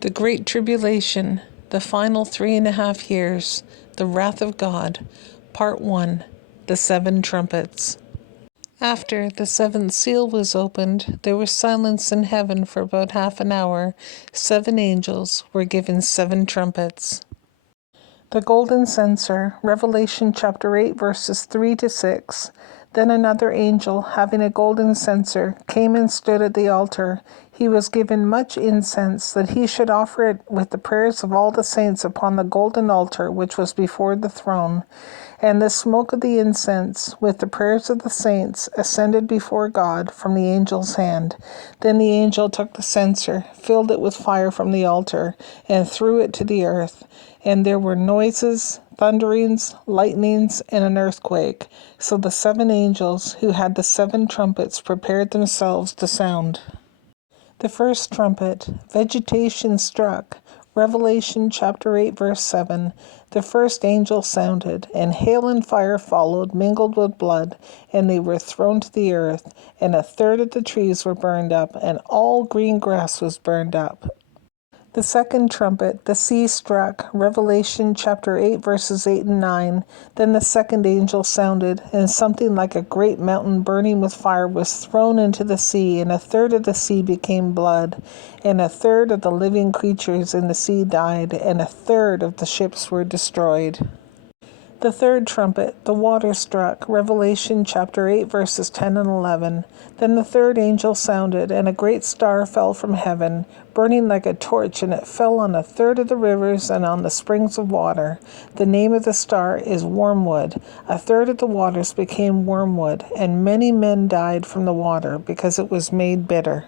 The Great Tribulation, the final 3.5 years, the wrath of God, Part 1, the Seven Trumpets. After the seventh seal was opened, there was silence in heaven for about half an hour. 7 angels were given 7 trumpets. The golden censer, Revelation chapter 8, verses 3 to 6. Then another angel, having a golden censer, came and stood at the altar. He was given much incense, that he should offer it with the prayers of all the saints upon the golden altar which was before the throne. And the smoke of the incense, with the prayers of the saints, ascended before God from the angel's hand. Then the angel took the censer, filled it with fire from the altar, and threw it to the earth. And there were noises, thunderings, lightnings, and an earthquake. So the 7 angels who had the 7 trumpets prepared themselves to sound. The first trumpet, vegetation struck. Revelation chapter 8, verse 7. The first angel sounded, and hail and fire followed, mingled with blood, and they were thrown to the earth, and 1/3 of the trees were burned up, and all green grass was burned up. The second trumpet, the sea struck. Revelation chapter 8, verses 8 and 9. Then the second angel sounded, and something like a great mountain burning with fire was thrown into the sea, and 1/3 of the sea became blood, and 1/3 of the living creatures in the sea died, and 1/3 of the ships were destroyed. The third trumpet, the water struck. Revelation chapter 8, verses 10 and 11. Then the third angel sounded, and a great star fell from heaven, burning like a torch, and it fell on 1/3 of the rivers and on the springs of water. The name of the star is Wormwood. 1/3 of the waters became wormwood, and many men died from the water, because it was made bitter.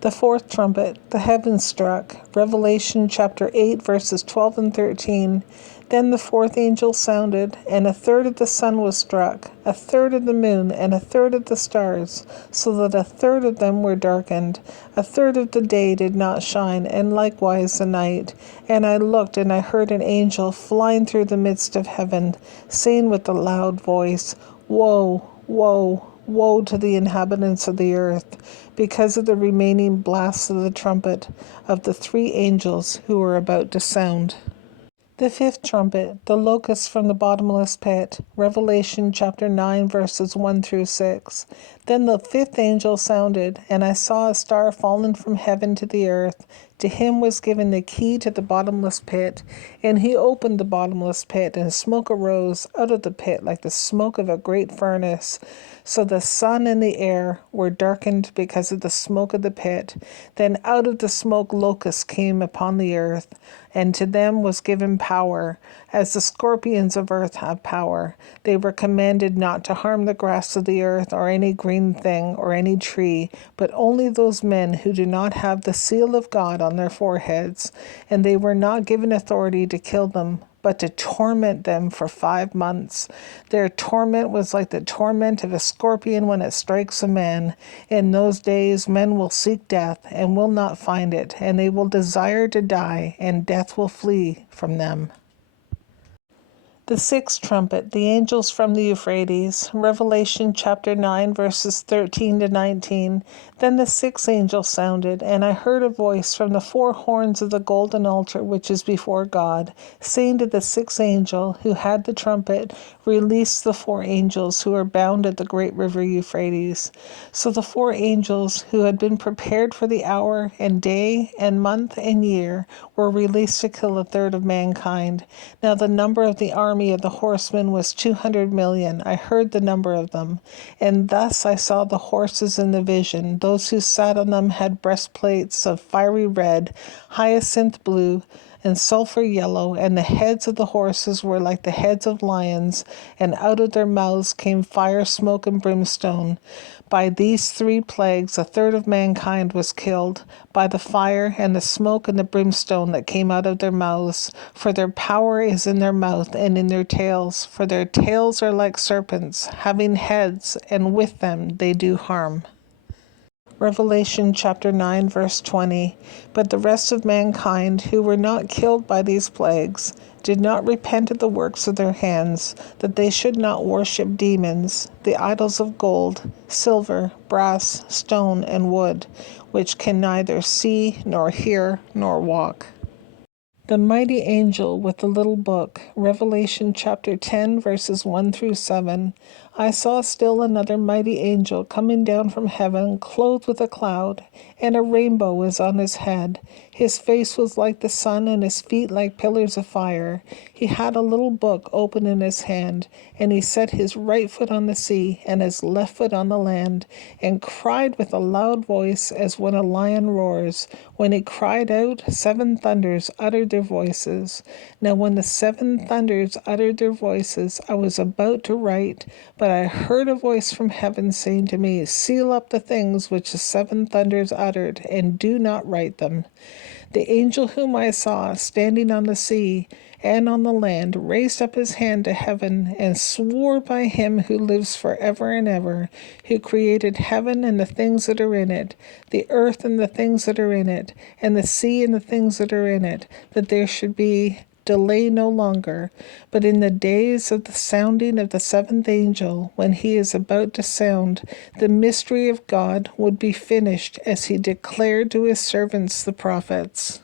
The fourth trumpet, the heavens struck. Revelation chapter 8, verses 12 and 13. Then the fourth angel sounded, and 1/3 of the sun was struck, 1/3 of the moon, and 1/3 of the stars, so that 1/3 of them were darkened. 1/3 of the day did not shine, and likewise the night. And I looked, and I heard an angel flying through the midst of heaven, saying with a loud voice, Woe, woe, woe to the inhabitants of the earth, because of the remaining blasts of the trumpet of the 3 angels who were about to sound. The fifth trumpet, the locusts from the bottomless pit. Revelation chapter 9, verses 1 through 6. Then the 5th angel sounded, and I saw a star fallen from heaven to the earth. To him was given the key to the bottomless pit, and he opened the bottomless pit, and smoke arose out of the pit like the smoke of a great furnace. So the sun and the air were darkened because of the smoke of the pit. Then out of the smoke locusts came upon the earth, and to them was given power, as the scorpions of earth have power. They were commanded not to harm the grass of the earth, or any green thing, or any tree, but only those men who do not have the seal of God on their foreheads. And they were not given authority to kill them, but to torment them for 5 months. Their torment was like the torment of a scorpion when it strikes a man. In those days men will seek death, and will not find it, and they will desire to die, and death will flee from them. The sixth trumpet, the angels from the Euphrates. Revelation chapter 9, verses 13 to 19. Then the 6th angel sounded, and I heard a voice from the 4 horns of the golden altar which is before God, saying to the 6th angel who had the trumpet, Release the 4 angels who are bound at the great river Euphrates. So the 4 angels who had been prepared for the hour and day and month and year were released to kill 1/3 of mankind. Now the number of the army of the horsemen was 200 million. I heard the number of them. And thus I saw the horses in the vision. Those who sat on them had breastplates of fiery red, hyacinth blue, and sulfur yellow, and the heads of the horses were like the heads of lions, and out of their mouths came fire, smoke, and brimstone. By these 3 plagues 1/3 of mankind was killed, by the fire and the smoke and the brimstone that came out of their mouths. For their power is in their mouth and in their tails, for their tails are like serpents, having heads, and with them they do harm. Revelation chapter 9, verse 20. But the rest of mankind who were not killed by these plagues did not repent of the works of their hands, that they should not worship demons, the idols of gold, silver, brass, stone, and wood, which can neither see, nor hear, nor walk. The mighty angel with the little book, Revelation chapter 10, verses 1 through 7. I saw still another mighty angel coming down from heaven, clothed with a cloud, and a rainbow was on his head. His face was like the sun, and his feet like pillars of fire. He had a little book open in his hand, and he set his right foot on the sea, and his left foot on the land, and cried with a loud voice as when a lion roars. When he cried out, 7 thunders uttered their voices. Now when the 7 thunders uttered their voices, I was about to write, but I heard a voice from heaven saying to me, Seal up the things which the 7 thunders uttered, and do not write them. The angel whom I saw standing on the sea and on the land raised up his hand to heaven and swore by him who lives forever and ever, who created heaven and the things that are in it, the earth and the things that are in it, and the sea and the things that are in it, that there should be delay no longer, but in the days of the sounding of the 7th angel, when he is about to sound, the mystery of God would be finished, as he declared to his servants the prophets.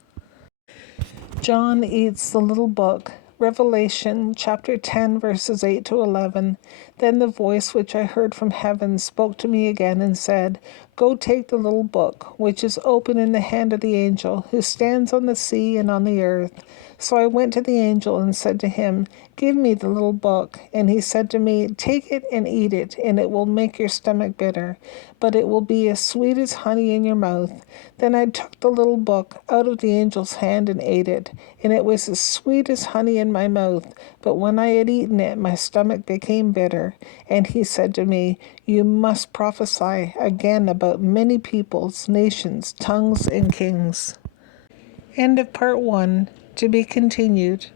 John eats the little book. Revelation chapter 10, verses 8 to 11. Then the voice which I heard from heaven spoke to me again and said, Go take the little book, which is open in the hand of the angel, who stands on the sea and on the earth. So I went to the angel and said to him, Give me the little book. And he said to me, Take it and eat it, and it will make your stomach bitter, but it will be as sweet as honey in your mouth. Then I took the little book out of the angel's hand and ate it, and it was as sweet as honey in my mouth. But when I had eaten it, my stomach became bitter. And he said to me, You must prophesy again about many peoples, nations, tongues, and kings. End of part 1. To be continued.